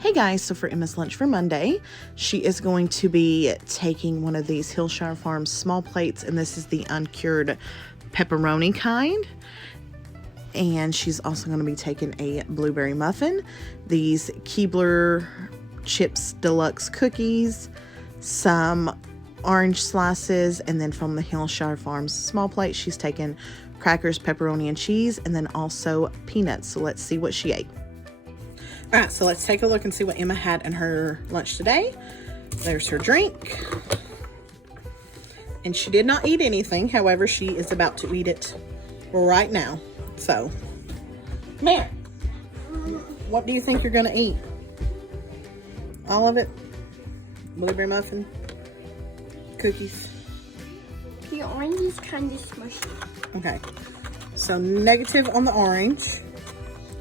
Hey guys, so for Emma's lunch for Monday, she is going to be taking one of these Hillshire Farms small plates, and this is the uncured pepperoni kind. And she's also going to be taking a blueberry muffin, these Keebler Chips Deluxe cookies, some orange slices, and then from the Hillshire Farms small plate, she's taking crackers, pepperoni, and cheese, and then also peanuts. So let's see what she ate. All right, so let's take a look and see what Emma had in her lunch today. There's her drink. And she did not eat anything. However, she is about to eat it right now. So, come here. What do you think you're gonna eat? All of it? Blueberry muffin? Cookies? The orange is kind of smushy. Okay. So, negative on the orange.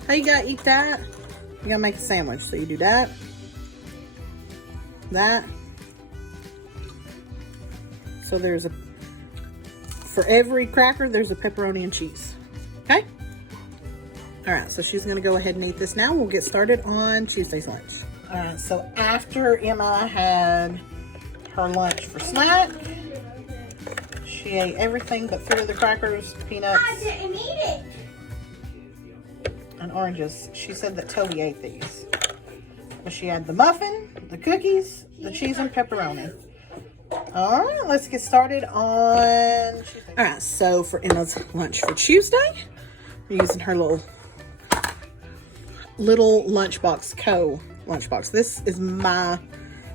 How you gotta eat that? You gotta make a sandwich. So you do that. That. So there's for every cracker, there's a pepperoni and cheese. Okay? Alright, so she's gonna go ahead and eat this now. We'll get started on Tuesday's lunch. Alright, so after Emma had her lunch for snack, she ate everything but 3 of the crackers, peanuts. I didn't eat it. And oranges. She said that Toby ate these. But she had the muffin, the cookies, the cheese, and pepperoni. Alright, let's get started on Tuesday. Alright, so for Emma's lunch for Tuesday, we're using her little lunchbox, lunchbox. This is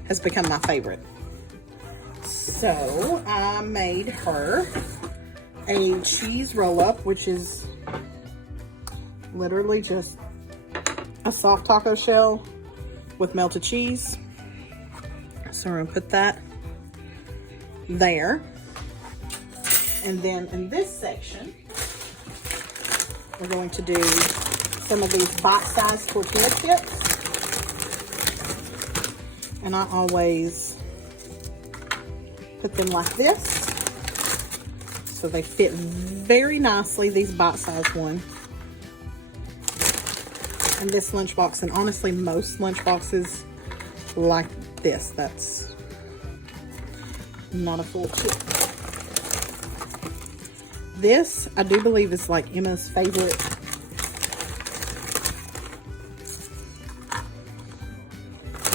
has become my favorite. So I made her a cheese roll-up, which is literally just a soft taco shell with melted cheese. So we're gonna put that there. And then in this section, we're going to do some of these bite-sized tortilla chips. And I always put them like this. So they fit very nicely, these bite-sized ones. And this lunchbox, and honestly most lunchboxes like this, that's not a full chip. This I do believe is like Emma's favorite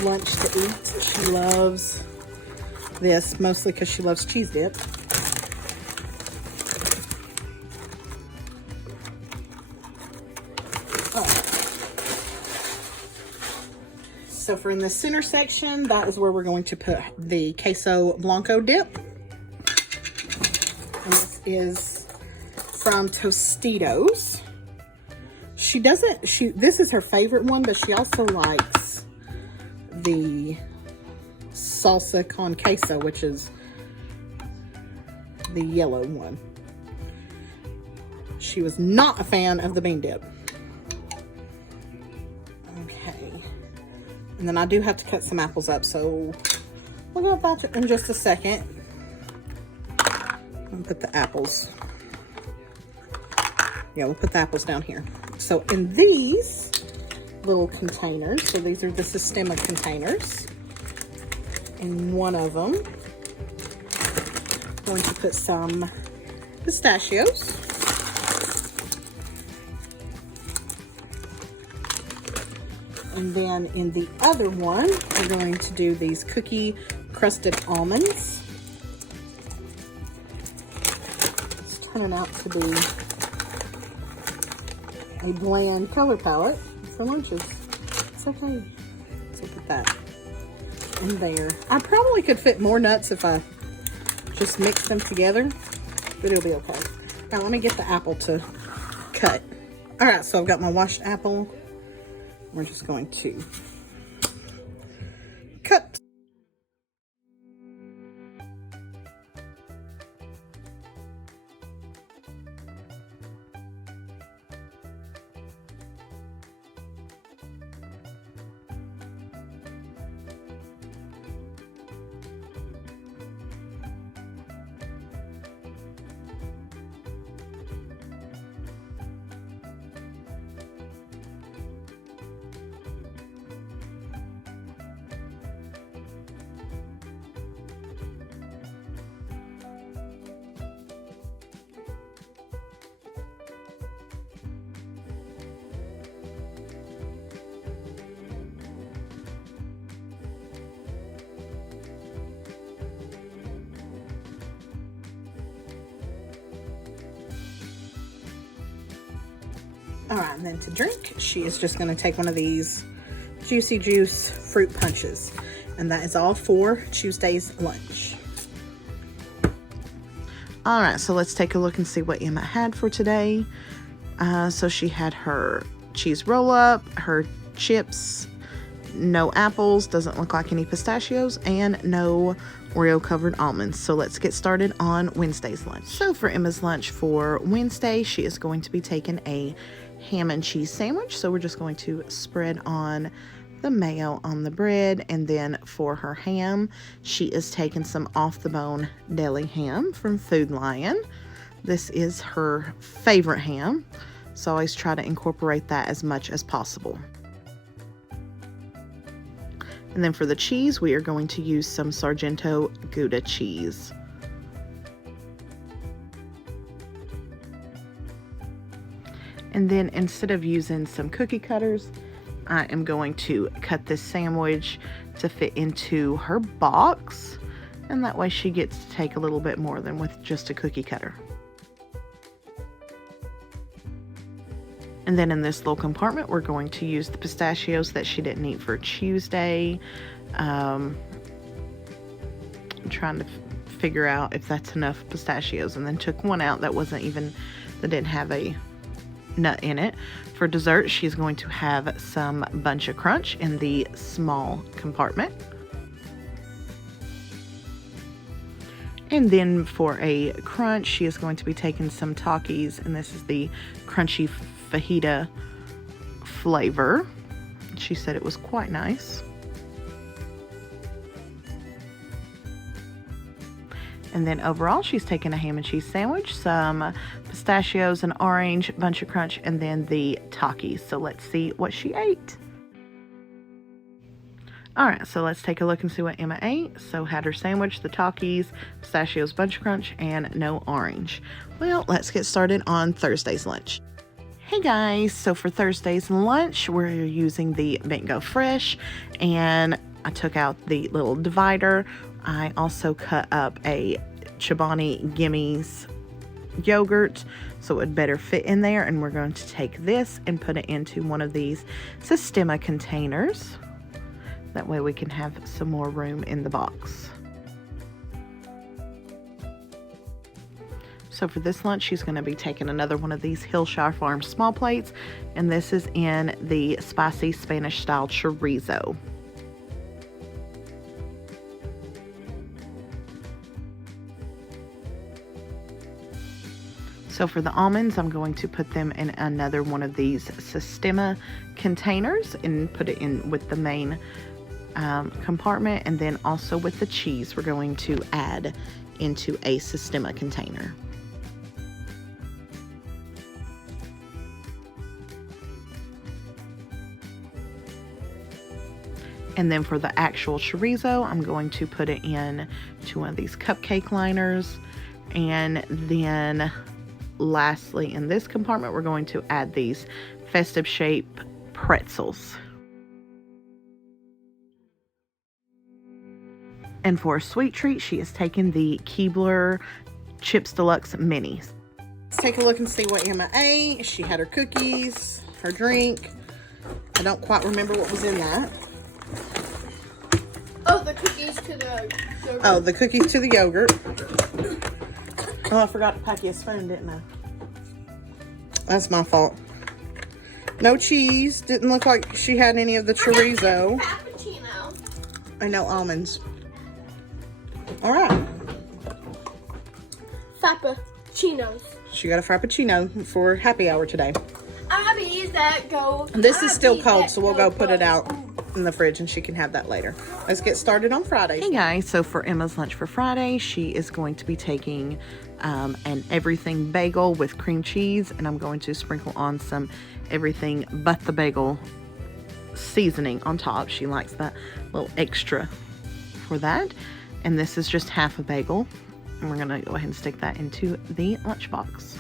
lunch to eat. She loves this mostly because she loves cheese dip. So for in the center section, that is where we're going to put the queso blanco dip. And this is from Tostitos. This is her favorite one, but she also likes the salsa con queso, which is the yellow one. She was not a fan of the bean dip. Okay. And then I do have to cut some apples up, so we'll go about it in just a second. I'll put the apples. Yeah, we'll put the apples down here. So in these little containers, so these are the Sistema containers. In one of them, I'm going to put some pistachios. And then in the other one, we're going to do these cookie crusted almonds. It's turning out to be a bland color palette for lunches. It's okay. So put that in there. I probably could fit more nuts if I just mix them together, but it'll be okay. Now let me get the apple to cut. All right, so I've got my washed apple. We're just going to cut. All right, and then to drink, she is just going to take one of these Juicy Juice fruit punches. And that is all for Tuesday's lunch. All right, so let's take a look and see what Emma had for today. So she had her cheese roll-up, her chips, no apples, doesn't look like any pistachios, and no Oreo covered almonds. So let's get started on Wednesday's lunch. So for Emma's lunch for Wednesday, she is going to be taking a ham and cheese sandwich. So we're just going to spread on the mayo on the bread, and then for her ham, she is taking some off the bone deli ham from Food Lion. This is her favorite ham, so I always try to incorporate that as much as possible. And then for the cheese, we are going to use some Sargento Gouda cheese. And then instead of using some cookie cutters, I am going to cut this sandwich to fit into her box. And that way she gets to take a little bit more than with just a cookie cutter. And then in this little compartment, we're going to use the pistachios that she didn't eat for Tuesday. I'm trying to figure out if that's enough pistachios, and then took one out that didn't have a nut in it. For dessert, she's going to have some Bunch of Crunch in the small compartment. And then for a crunch, she is going to be taking some Takis, and this is the crunchy fajita flavor. She said it was quite nice. And then overall, she's taking a ham and cheese sandwich, some pistachios, an orange, Bunch of Crunch, and then the Takis. So let's see what she ate. All right, so let's take a look and see what Emma ate. So had her sandwich, the Takis, pistachios, Bunch of Crunch, and no orange. Well, let's get started on Thursday's lunch. Hey guys, so for Thursday's lunch, we're using the Bingo Fresh, and I took out the little divider. I also cut up a Chobani Gimmies yogurt so it would better fit in there, and we're going to take this and put it into one of these Sistema containers. That way we can have some more room in the box. So for this lunch, she's going to be taking another one of these Hillshire Farms small plates, and this is in the spicy Spanish style chorizo. So for the almonds, I'm going to put them in another one of these Sistema containers and put it in with the main compartment, and then also with the cheese, we're going to add into a Sistema container. And then for the actual chorizo, I'm going to put it in to one of these cupcake liners. And then lastly, in this compartment, we're going to add these festive shape pretzels. And for a sweet treat, she is taking the Keebler Chips Deluxe Minis. Let's take a look and see what Emma ate. She had her cookies, her drink. I don't quite remember what was in that. Oh, the cookies to the yogurt. Oh, the cookies to the yogurt. Oh, I forgot to pack you a spoon, didn't I? That's my fault. No cheese. Didn't look like she had any of the chorizo. Frappuccino. And no almonds. All right. Frappuccinos. She got a Frappuccino for happy hour today. I believe that go. This is still cold, so we'll go put it out in the fridge and she can have that later. Let's get started on Friday. Hey guys, so for Emma's lunch for Friday, she is going to be taking an everything bagel with cream cheese, and I'm going to sprinkle on some everything but the bagel seasoning on top. She likes that little extra for that. And this is just half a bagel, and we're gonna go ahead and stick that into the lunchbox.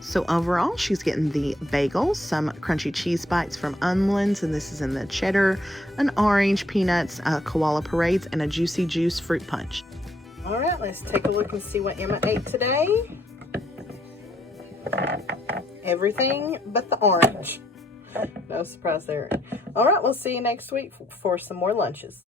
So overall, she's getting the bagel, some crunchy cheese bites from Unlands, and this is in the cheddar, an orange, peanuts, koala parades, and a Juicy Juice fruit punch. All right, let's take a look and see what Emma ate today. everything but the orange. No surprise there. All right, we'll see you next week for some more lunches.